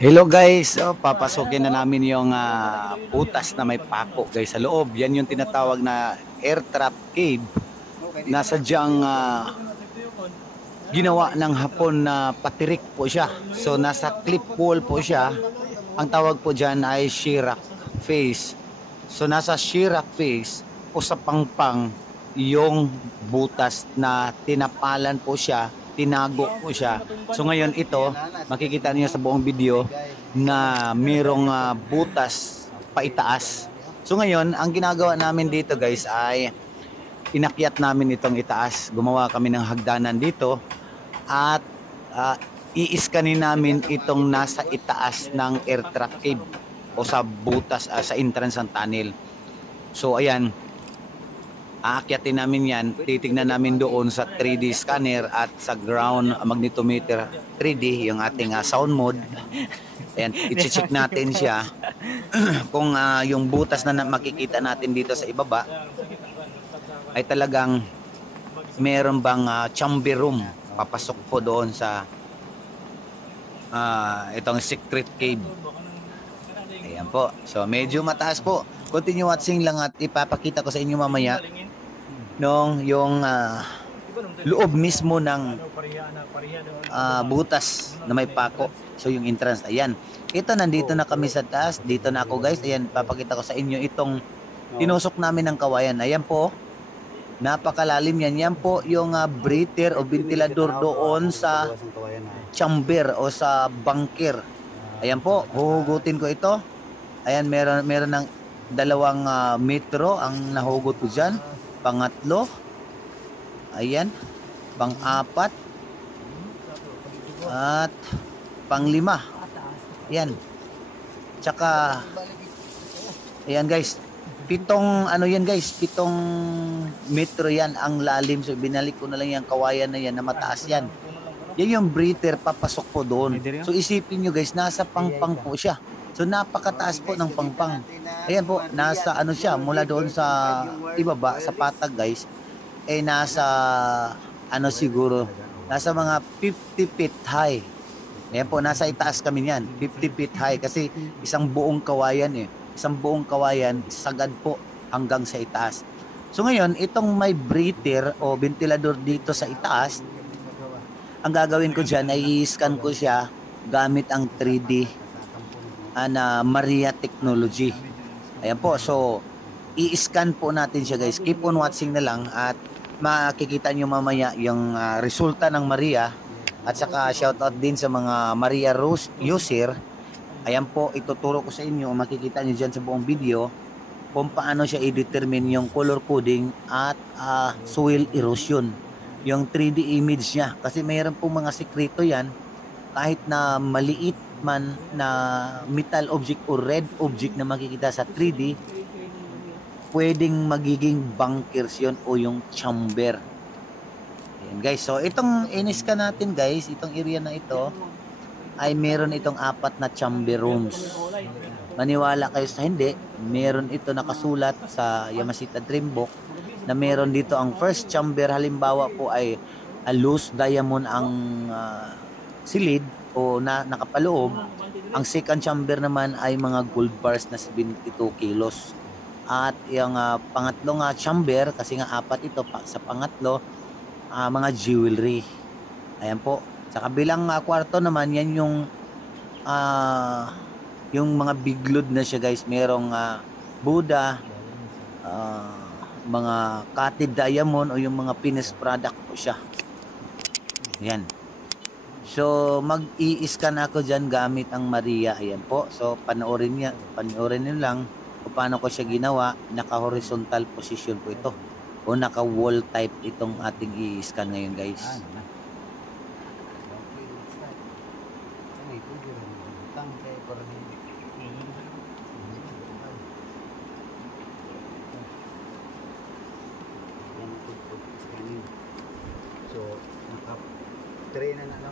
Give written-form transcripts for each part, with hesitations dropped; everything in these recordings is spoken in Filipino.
Hello guys, papasukin na namin yung butas na may pako guys sa loob. Yan yung tinatawag na air trap cave na sadyang ginawa ng Hapon na patirik po siya. So nasa clip wall po siya. Ang tawag po dyan ay sheerak face. So nasa sheerak face o sa pangpang yung butas na tinapalan po siya, tinago po siya. So ngayon ito, makikita niyo sa buong video na mayroong butas paitaas. So ngayon, ang ginagawa namin dito guys ay inakyat namin itong itaas. Gumawa kami ng hagdanan dito at iiskanin namin itong nasa itaas ng air trap cave o sa butas sa entrance ng tunnel. So ayan, aakyatin namin yan, titignan namin doon sa 3D scanner at sa ground magnetometer 3D, yung ating sound mode. Ayan, i-check natin siya kung yung butas na makikita natin dito sa ibaba ay talagang meron bang chamber room. Papasok po doon sa itong secret cave. Ayan po, so medyo mataas po. Continue watching lang at ipapakita ko sa inyo mamaya yung loob mismo ng butas na may pako. So yung entrance, ayan. Ito, nandito na kami sa taas. Dito na ako guys. Ayan, papakita ko sa inyo itong tinusok namin ng kawayan. Ayan po, napakalalim yan. Yan po yung breather o ventilador doon sa chamber o sa bunker. Ayan po, huhugutin ko ito. Ayan, meron ng 2 metro ang nahugot ko dyan. Pangatlo, ayan, pang-4 at pang-5. Ayan, tsaka ayan guys, 7 yan guys, 7 metro yan ang lalim. So binalik ko na lang yung kawayan na yan na mataas yan. Yan yung breather, papasok po doon. So isipin nyo guys, nasa pangpang po siya. So napakataas po ng pangpang. Ayan po, nasa siya, mula doon sa ibaba, sa patag guys, nasa siguro, nasa mga 50 feet high. Ayan po, nasa itaas kami niyan, 50 feet high kasi isang buong kawayan isang buong kawayan, sagad po hanggang sa itaas. So ngayon, itong may breather o ventilador dito sa itaas, ang gagawin ko dyan ay i-scan ko siya gamit ang 3D Maria technology. Ayan po, so i-scan po natin siya guys. Keep on watching na lang at makikita nyo mamaya yung resulta ng Maria. At saka shoutout din sa mga Maria Rose user. Ayan po, ituturo ko sa inyo, makikita nyo dyan sa buong video kung paano siya i-determine yung color coding at soil erosion, yung 3D image niya. Kasi mayroon po mga sekreto yan, kahit na maliit man na metal object o red object na makikita sa 3D, pwedeng magiging bunkers yon o yung chamber. Ayan guys, so itong iniska natin guys, itong area na ito ay meron itong 4 na chamber rooms. Maniwala kayo sa hindi, meron ito nakasulat sa Yamashita Dreambook na meron dito ang first chamber, halimbawa po ay loose diamond ang silid o nakapaloob. Ang second chamber naman ay mga gold bars na 72 kilos. At yung pangatlong chamber, kasi nga 4 ito sa pangatlo, mga jewelry. Ayan po. Sa kabilang kwarto naman, yan yung mga biglod na siya guys. Merong Buddha, mga cutted diamond o yung mga finished product po siya. Yan. So mag-i-scan ako dyan gamit ang Maria. Ayan po. So panoorin niyo lang kung paano ko siya ginawa. Naka-horizontal position po ito o naka-wall type itong ating i-scan ngayon guys. So naka-tray na no?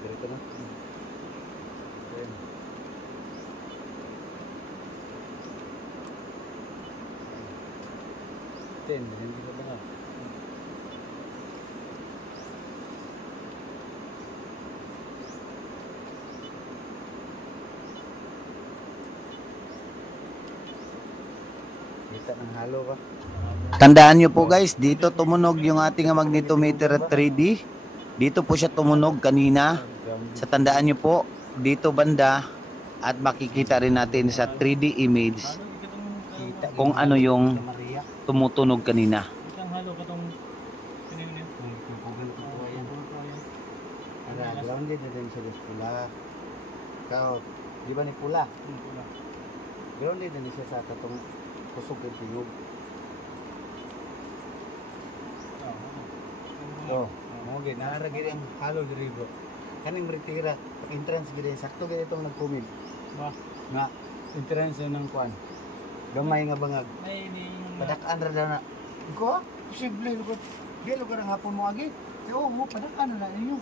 Dito na. Ayan. Hindi ka ba nga? Kita ng halo ba? Tandaan nyo po guys, dito tumunog yung ating magnetometer 3D. Dito po siya tumunog kanina. Sa tandaan nyo po, dito banda at makikita rin natin sa 3D image kung ano yung tumutunog kanina. Grounded na din sa pula. Kau, di ba ni pula? Grounded na din siya sa katong kusog at tuyog. So, okay, naaragin ang halo diri bro. Kaning retira, entrance gid sakto gid itong nagkumil. Ba, nga entrance ng kuan. Gamay nga bangag. Padak-an ra daw na. Ko, posible ko. Di lugar ang hapon mo agi. Oo, mo padak-an na ninyo.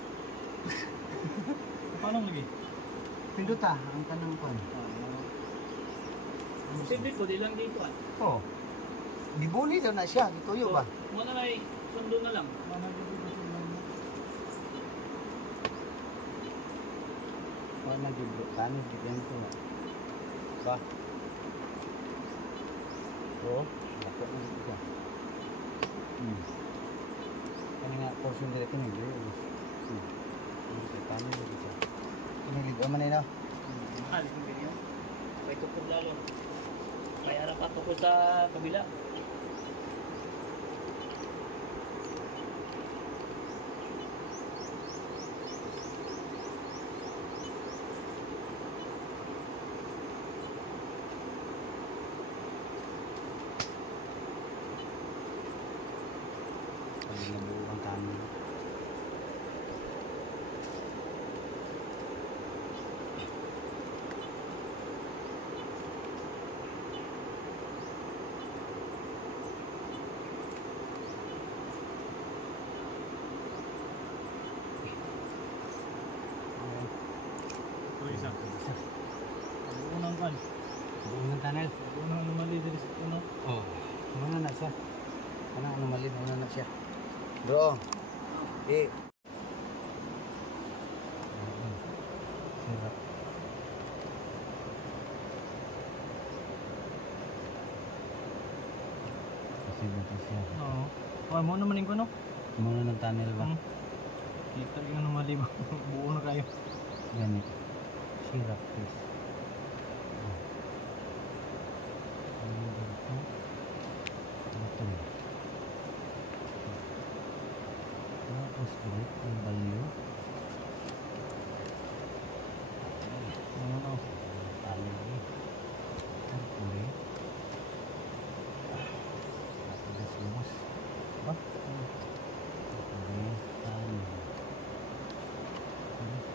Paano lagi? Pinduta ang kanang kuan. Posible po, di lang dito ah. Oh. Gibuli daw na siya, gituyo ba? Muna na sundo na lang. Wala giblo, tanis gid ko na. Ba. Oh, ako na siya. Kani nga portion dito ni Gil. Tanis gid siya. Kini ligo man ina. Alis ng ganyan. May tukod lalo. May harap at tukod sa kabila. Nabuang kami. Isa. Unang kan. Unang tunnel. Unang lumali diri sa puno. Oh. Ano na siya? Ano mali na siya? Bro. Eh. Sarap. Kasi ba siya? Oo. Oh, mo naman ko no. Muna ng tunnel ba? Kita yung lumali ba. Buo na kayo. Ganit. Sirap please. Tapos ulit ang balyo. Ano? Tali. Okay. Tapos lumos. Ba? Okay. Tali.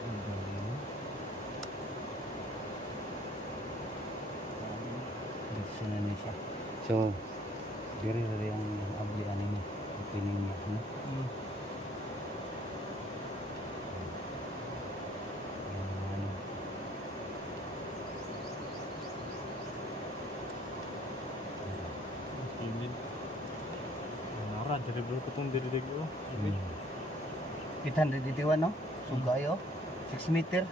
Ang balyo. Diretso na niya siya. So, diri ang ablian niya. Opening niya. Nara, dari bro ko itong diridig ko. 881 no? Sugayo. 6 meter.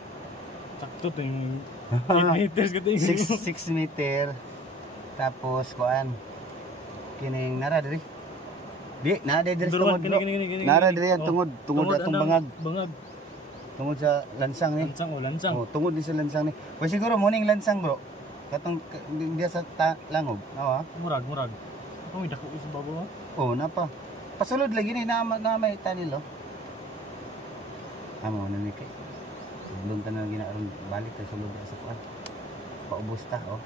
Sakto ito yung 8 meters ko ito yung 6 meter. Tapos kuan. Kining nara diri. Di, nara diri sa tungod. Nara diri ang tungod, tungod atong bangag. Bangag. Tungod sa lansang ni. Lansang o lansang. Oh, tungod din sa lansang ni. Well, siguro morning lansang bro. Katong dia sa langob. Awa. Murag. Ako may dako sa bago. Oh, napa. Pasulod lagi ni na may tanil oh. Amo na ni kay. Bulong ta na ginaaron balik ta sulod sa kuan. Paubos ta oh.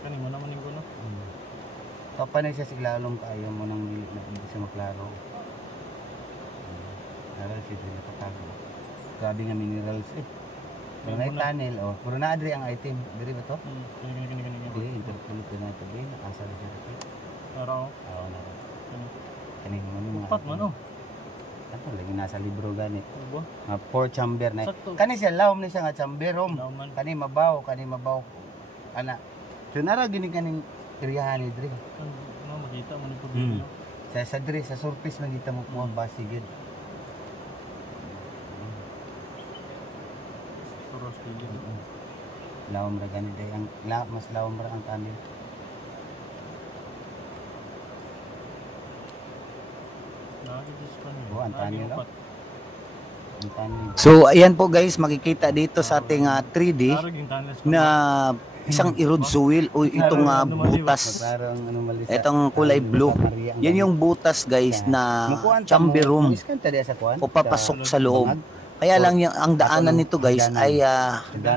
Kani mo naman yung kuno. Kapanay siya siglalong kaayo mo nang dili na hindi siya maklaro. Aral siya dili patago. Grabe nga minerals eh. Pero na tunnel oh. Pero na adri ang item. Diri ba to? Kani. Di interpret na ito din. Asa na siya ito. Pero Oo na. Kani mo mga. pat man oh. Ato lagi nasa libro gani. Ano Nga 4 chamber na. Sakto. Kani siya lawom ni siya nga chamber rom. Lauman. Kani mabaw. Ana. So nara gini kaning iriyahan ni diri. Ano makita man ito Hmm. video. Sa diri sa surface man kita mo ang base gid. Toros video. Lawom ra gani day ang mas lawom ra ang tunnel. Nakakidis pa niya. Oh, ang tunnel, oh. Ang tunnel. So ayan po guys, makikita dito sa ating 3D na isang erode soil o itong butas. Parang anomaly sa Itong kulay blue. Yan yung butas guys na chamber room o papasok sa loob. Kaya lang yung ang daanan nito guys ay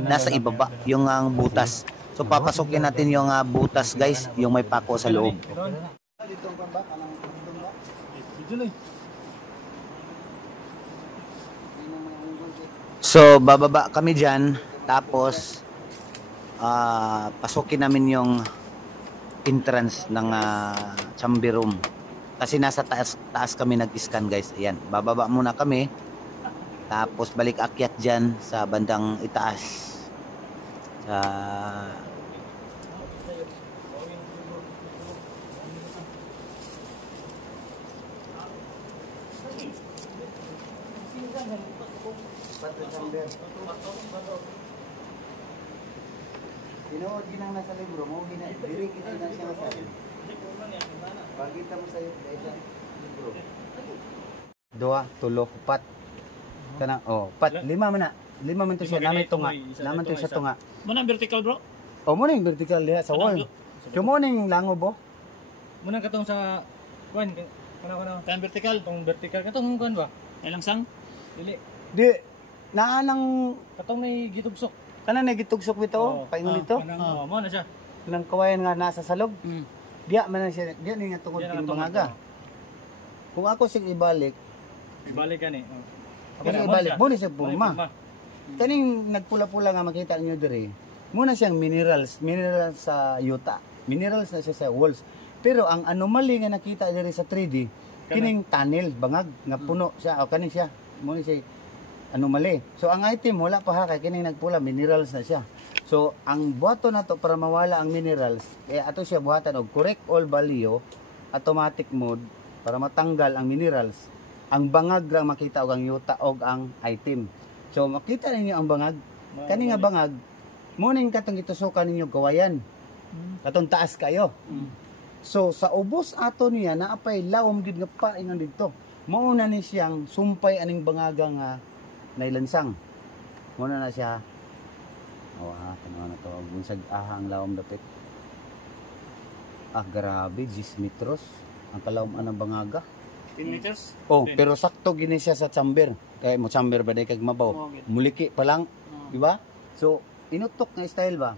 nasa ibaba yung ang butas. So papasokin natin yung butas guys, yung may pako sa loob. Dito ang pambak anang ba? So bababa kami diyan tapos pasukin namin yung entrance ng chamber room. Kasi nasa taas kami nag-scan guys. Ayan, bababa muna kami. Tapos balik akyat diyan sa bandang itaas. Sa Tinuod ginang nasa libro mo diri kita na siya sa. Pagkita mo sa libro. 2, 3, 4. Kana pat 5 man na. 5 man to siya namin tunga. Naman to siya tunga. Mana vertical bro? Oh mo ning vertical diha sa wall. Mo ning langob bo. Muna katong sa kuan kana kan vertical tong vertical katong kuan ba? Ay langsang? Dili. Di naanang Katong may gitugsok. kana nagitugsok bitaw paingon dito. Oo, mo na siya. Nang kawayan nga nasa salog. Diya man na siya. Diya ni nga tungod Diya na king tungod, bangaga. Kung ako sig ibalik, Ibalik ka ni. ako sig ibalik, mo ni siya purma. Kaning nagpula-pula nga makita niyo diri. Muna siyang minerals sa yuta. Minerals na siya sa walls. Pero ang anomaly nga nakita diri sa 3D, kining tunnel bangag nga puno siya o kaning siya. Mo ni siya anomaly. So ang item wala pa ha kay kining nagpula minerals na siya. So ang buhaton nato para mawala ang minerals, ato siya buhatan og correct all value, automatic mode para matanggal ang minerals. Ang bangag ra makita og ang yuta og ang item. So makita ninyo ang bangag. Kani nga bangag mo ning katong gitusukan ninyo gawayan. Katong taas kayo. So sa ubos ato niya naapay lawom gid nga paingon didto. Mao na ni siyang sumpay aning bangaga nga nailansang. Mao na siya. Kano na to bunsag ang lawom dapit. Grabe 10 metros ang kalawom anang bangaga. 10 meters? Oh, pero sakto gini siya sa chamber. Kaya mo chamber ba day kag mabaw. Muliki pa lang, di ba? So inutok nga style ba.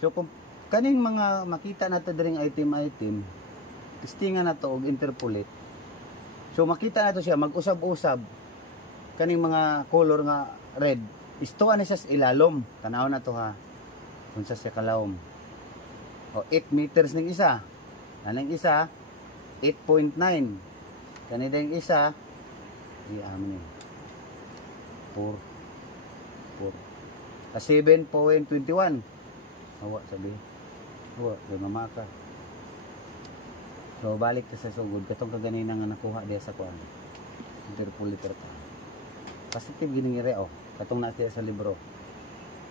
So kung kaning mga makita nato diring item, testingan nato og interpolate. So makita nato siya mag-usab-usab kaning mga color nga red. Istuan na siya sa ilalom. Tanaw na to ha. Unsa siya kalawom. O 8 meters ning isa. Kaning isa 8.9. Kani ding isa amin ni 4 7.21. Awa sabi. Awa gama ka. So balik ta sa sugod katong kaganina nga nakuha diya sa kuan. Interpolator ta. Positive gini re katong nasa sa libro.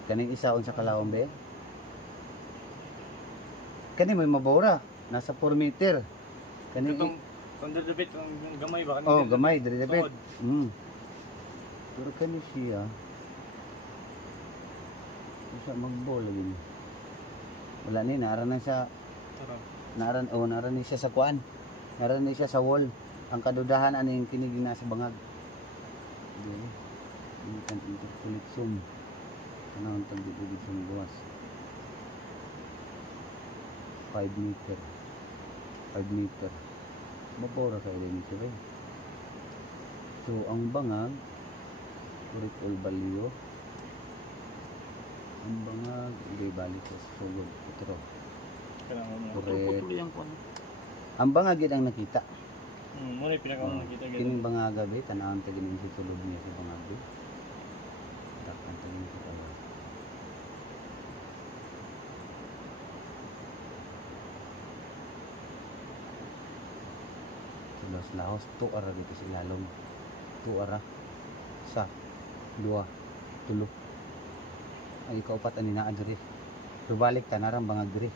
Kaning isa unsa kalawom be? Kani may mabora nasa 4 meter. Kani Katong kung dapit ang gamay ba kanina? oh, gamay diri dapit. Pero kani siya. Isa mag-ball lagi ni. Wala ni naran na siya. Naran ni siya sa kuan. Naran ni siya sa wall. Ang kadudahan ani yung kinig na sa bangag. Di. Ini kan interkulit zoom. Kanang tagdugid sa gawas. 5 meter. 5 meter. Mabora kay din siya. So ang bangag urit ul baliyo. Ang bangag di balik sa sulod utro. Urit. Ang bangag gid ang nakita. Mo ni pinaka mo nakita gid. Kining bangag gabi tan-awon ta gini sa sulod niya sa bangag. Dapat ta gini sa tawo. Los lahos tu ara dito sa ilalom. Tu ara. Sa 2 3 ay kaupat ani naa diri. Pero balik ta narang bangag diri.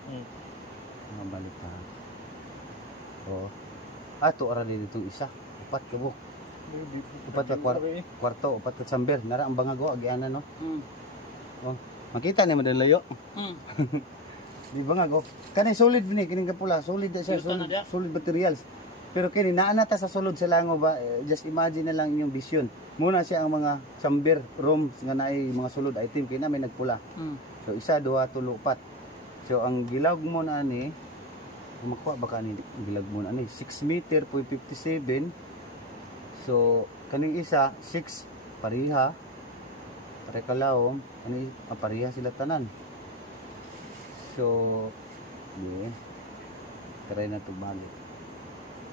Balik ta. Oh. Tu ara dito isa. Upat ka buk. Upat ka kwarto, upat ka samber. Nara ang bangag o agianan no. Oh. Makita ni madalayo. Di bangag o. Kanay solid ni kining kapula, solid siya, solid materials. Pero kini naana ta sa sulod sa lango ba, just imagine na lang inyong vision. Muna siya ang mga chamber rooms nga naay mga sulod item kay na may nagpula. So 1 2 3 4. So ang gilag mo na ani makuha baka ni gilag mo na ani 6 meter 57. So kaning isa 6 pariha. Pare kalawom ani pariha sila tanan. So di try na to balik.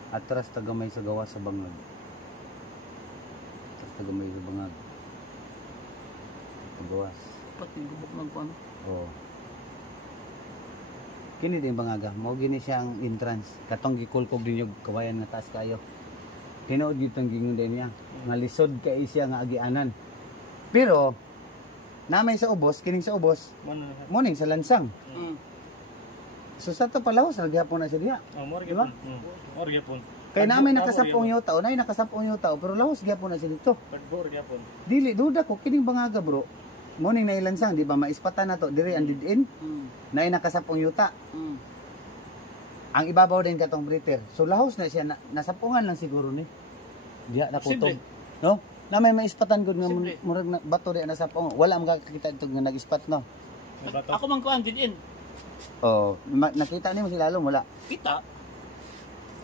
Atras tagamay sa gawa sa bangag. Atras tagamay sa bangag. Gawas. Pati gubok ng kuan. Oh. Kini din bangaga, mao gini siya ang entrance. Katong gikulkog din yung kawayan nga taas kayo. Tinuod gyud tong gingon din niya. Nga lisod kay siya nga agianan. Pero namay sa ubos, kining sa ubos. Morning sa lansang. So sa to palahos ragyapon na siya diha. Mo ri diba? Or gyapon. Kay namin nakasapong yuta, nay nakasapong yuta, pero lahos gyapon na siya dito. Pagbor gyapon. Dili duda ko kining bangaga bro. Morning na ilansang, di ba maispatan na to diri ang didin. Nay nakasapong yuta. Ang ibabaw din katong breather. So lahos na siya nasapungan lang siguro ni. Diha na kutob. No? Na may maispatan gud nga murag na bato di nasapong. Wala makakita ito nga nag-ispat no. Ako man kuan didin. Oh, nakita ni mo si lalong wala. Kita.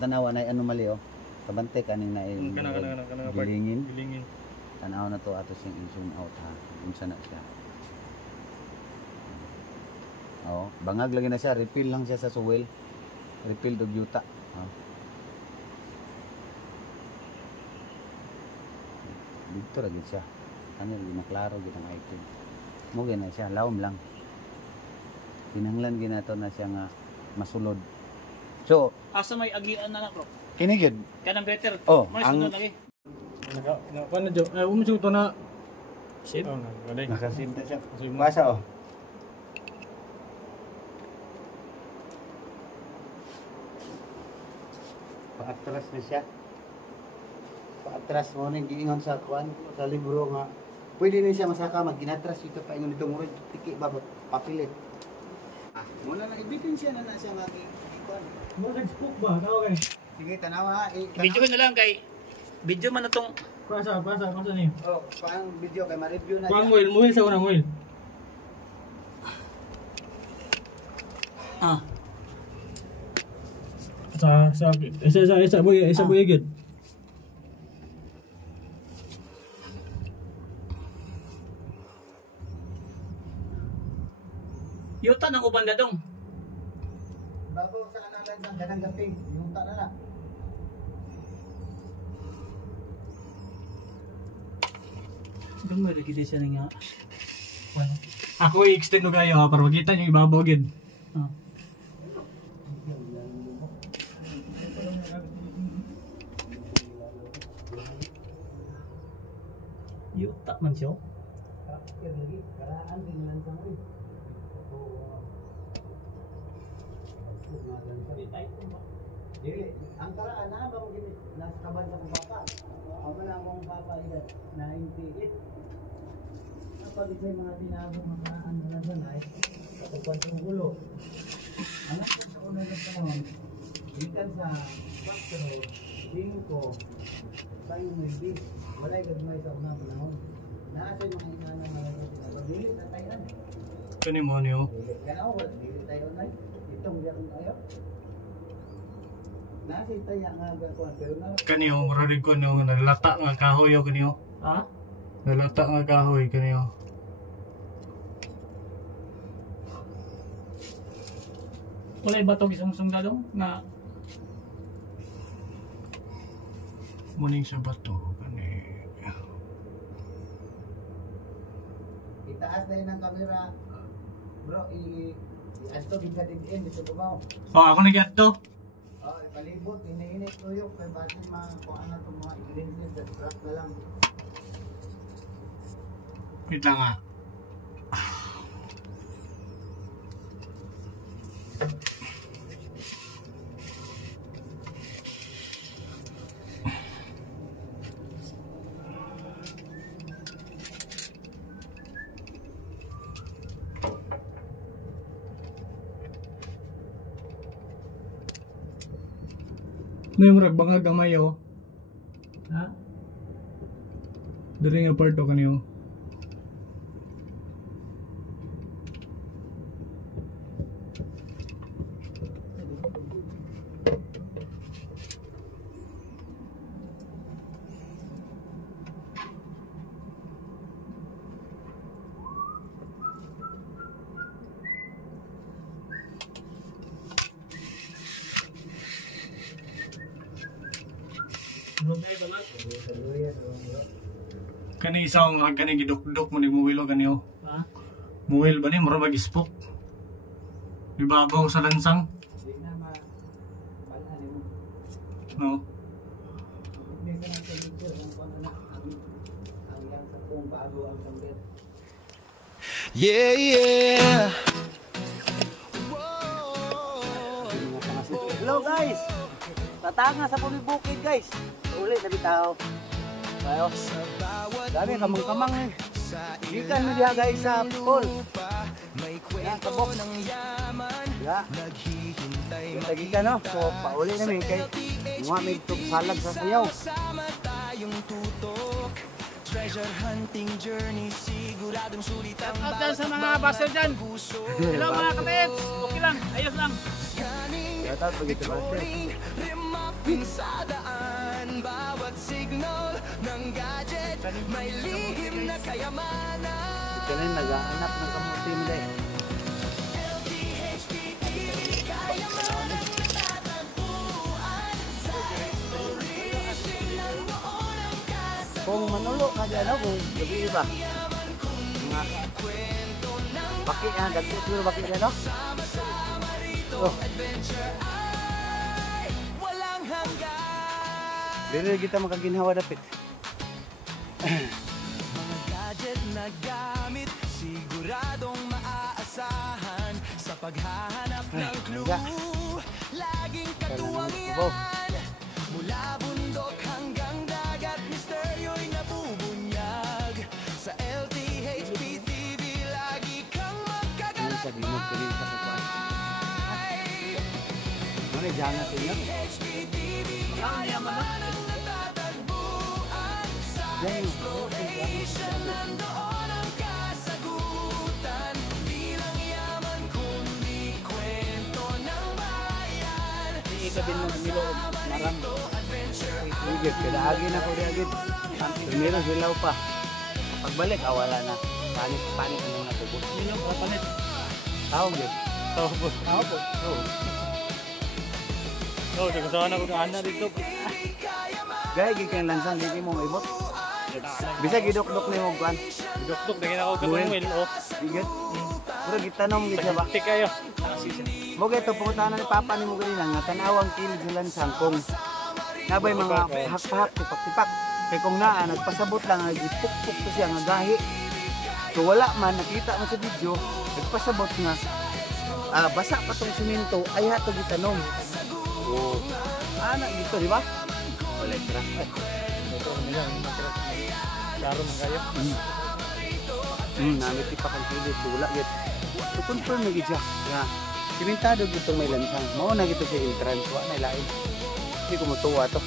Tanawa na anomaly oh. Kabante kaning na gilingin. Gilingin. Tanaw na to ato siyang zoom out ha. Unsa na siya. Oh, bangag lagi na siya, refill lang siya sa soil. Refill og yuta. Oh. Dito ra gid siya. Ano di maklaro gid ang item. Mo na siya, lawom lang. Kinahanglan ginato na siya nga masulod. So, asa may agian na bro. kini gyud. Kanang better. Oh, May ang sunod lagi. Kuan na jo. Umusuto na. Shit. Oh, galing. nakasinta siya. Masa oh. Paatras na siya. Paatras mo ning giingon sa kuan sa libro nga pwede ni siya masaka maginatras ito pa ingon dito murag tiki ba papilit. Muna na ebidensya na siya nga kuan. Mo nag-spook ba? Tao kay. Sige tanawa ha. Video ko na lang kay video man na tong pasa niyo. Oh, paang video kay ma-review na. Kuan muil sa una muil. Sa boy agad. Yuta ng uban na dong. Bago sa kanalan sa ganang gaping, yung ta na. Dong may lagi siya nga. Ako i-extend ko kayo para makita niyo ibabaw gid. Yuta man siya. Karaan din lang sa mo. Dili, ang karaan na ba mo gini nasa kaban sa kong papa. Ako na akong papa 98. Kapag isa'y mga tinagong mga ano na sanay, kapag yung ulo, anak ko sa unang ng panahon, ikan sa 4, 5, tayo may bis, walay gagmay sa unang panahon. Naasay mga inanang mga pagdili na tayo na. Kani mo niyo. Kaya ako, dili tayo na. Itong yakong tayo. Naasay tayo nga gagawin, pero na. Kaniyo murarig ko no nalata nga kahoy o kaniyo. Ha? Nalata nga kahoy kaniyo. Wala iba itong isang sundalo na Muning sa bato kani. Itaas na yun ang camera. Bro, i-asto kita din dito ba mo? Oh, ako nagyadto. Oh, palibot, ini-init tuyok kay basin mga kuan na itong mga ingredients at scrap na lang. Wait lang nga. No yung murag banga gamay oh. ha? Dili nga part o kaniyo. Kani isang kani gidukdok mo ni muwilo kaniyo. Ha? Muwil ba ni mura mag-spok? Ibabaw sa lansang, Hindi na mabalaan mo. no? Hindi sa natin picture ng kuan na ang yang sa pong bago ang sambil. Yeah, yeah. Hello guys! Tatanga sa Pumibukid guys! Uli na bitaw. Ayo. Dami kamang-kamang eh. Gikan na diha guys sa pool. Yan, kabok. Ya. Yung tagikan no? So, pauli namin kay mga may salag sa sayaw. At dyan sa mga baser dyan. Hello mga katits. Okay lang. Ayos lang. Kaya pagito ba siya? Ito na yung nag-aanap ng kamuti mo dahil. Kung manulo ka dyan, no? Kung gabi iba. Mga baki, dagdag siguro baki dyan, no? Oh. Dili kita makaginhawa dapit. Mga gadget na gamit, siguradong maaasahan sa paghahanap ng clue. Laging katuwang yan. Mula bundok hanggang dagat, misteryo'y nabubunyag. Sa LTHP-TV, lagi kang magkagala. Sa dinog kali sa kuan. Ano diyan na tinyo? Ikabin mo nilo marang. Igit kada agi na ko diagit. Primero hilaw pa. Pagbalik wala na. Panik ang mga tubos. Hello mga palit. Tawag gid. Tawag po. Tawag po. Oh, di ko sana ko ana dito. Gaya gid kay lansang gid mo maibot. Bisa gidok-dok ni mo kuan. Dukdok dingin ako katong muwil oh. Igit. Pero gitanom gid siya ba. Tik kayo. Mo gito pungutanan ni papa nimo ganina nga tan-awang kilid sa lansang kung nabay mga hak-hak tipak-tipak. Kay kung naa nagpasabot lang nagipuk-puk to siya nga gahi. So wala man nakita mo sa video, nagpasabot nga basa pa tong simento ay hato gitanom. Oh. Ana dito di ba? Wala tra. Ito nila, Klaro man kayo. Namit pa kang kilid, wala yun. So confirm na gid siya nga simentado gito may lansang. Mao na gito sa entrance wa na lain. Hindi ko mutuwa to.